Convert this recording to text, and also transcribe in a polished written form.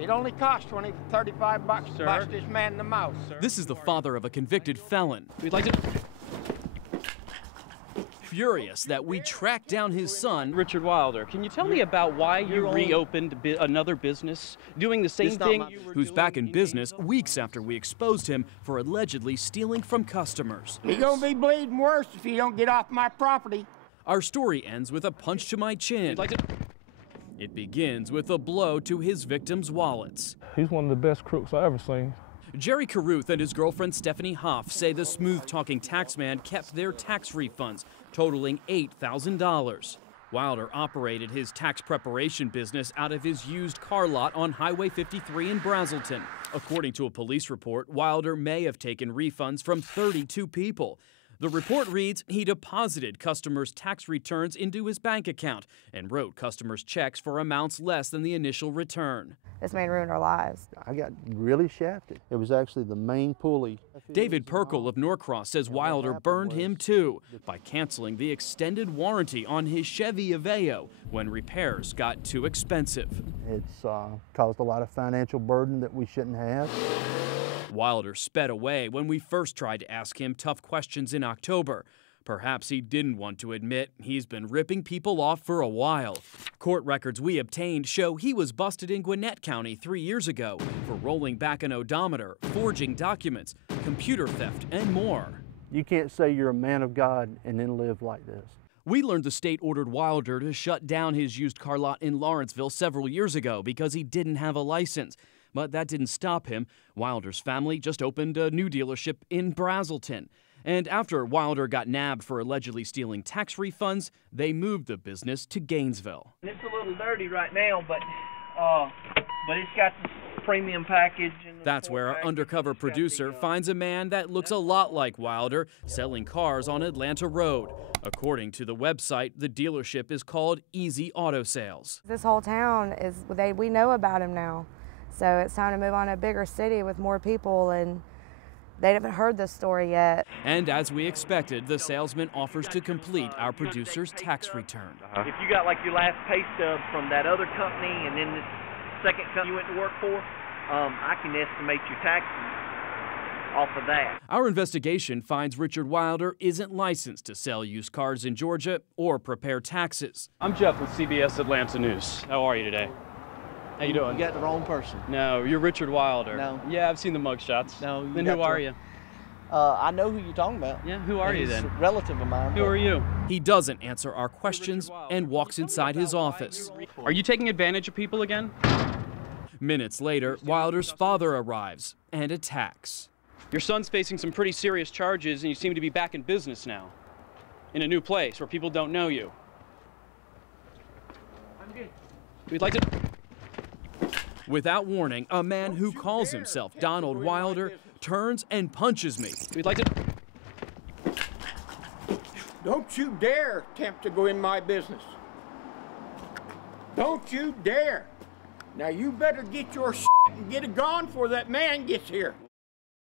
It only cost $35 to bust this man in the mouth, sir. This is the father of a convicted felon. We'd like to... Furious that we tracked down his son, Richard Wilder, can you tell me about why you reopened another business, doing the same thing you were who's back in business weeks after we exposed him for allegedly stealing from customers. He's gonna be bleeding worse if he don't get off my property. Our story ends with a punch to my chin. It begins with a blow to his victims' wallets. He's one of the best crooks I ever seen. Jerry Caruth and his girlfriend Stephanie Hoff say the smooth-talking taxman kept their tax refunds, totaling $8,000. Wilder operated his tax preparation business out of his used car lot on Highway 53 in Brazelton. According to a police report, Wilder may have taken refunds from 32 people. The report reads he deposited customers' tax returns into his bank account and wrote customers' checks for amounts less than the initial return. This man ruined our lives. I got really shafted. It was actually the main pulley. David Perkle of Norcross says Wilder burned him too by canceling the extended warranty on his Chevy Aveo when repairs got too expensive. It's caused a lot of financial burden that we shouldn't have. Wilder sped away when we first tried to ask him tough questions in October. Perhaps he didn't want to admit he's been ripping people off for a while. Court records we obtained show he was busted in Gwinnett County 3 years ago for rolling back an odometer, forging documents, computer theft, and more. You can't say you're a man of God and then live like this. We learned the state ordered Wilder to shut down his used car lot in Lawrenceville several years ago because he didn't have a license. But that didn't stop him. Wilder's family just opened a new dealership in Brazelton. And after Wilder got nabbed for allegedly stealing tax refunds, they moved the business to Gainesville. It's a little dirty right now, but it's got the premium package. And that's where our undercover producer finds a man that looks a lot like Wilder selling cars on Atlanta Road. According to the website, the dealership is called Easy Auto Sales. This whole town we know about him now. So it's time to move on to a bigger city with more people, and they haven't heard this story yet. And as we expected, the salesman offers to complete our producer's tax return. If you got like your last pay stub from that other company and then the second company you went to work for, I can estimate your taxes off of that. Our investigation finds Richard Wilder isn't licensed to sell used cars in Georgia or prepare taxes. I'm Jeff with CBS Atlanta News. How are you today? How you doing? You got the wrong person. No, you're Richard Wilder. No. Yeah, I've seen the mugshots. No. Then who are you? I know who you're talking about. Yeah, who are you then? He's a relative of mine. Who are you? He doesn't answer our questions and walks inside his office. Are you taking advantage of people again? Minutes later, Wilder's father arrives and attacks. Your son's facing some pretty serious charges, and you seem to be back in business now, in a new place where people don't know you. I'm good. We'd like to... Without warning, a man who calls himself Donald Wilder turns and punches me. We'd like to... Don't you dare attempt to go in my business. Don't you dare. Now you better get your shit and get it gone before that man gets here.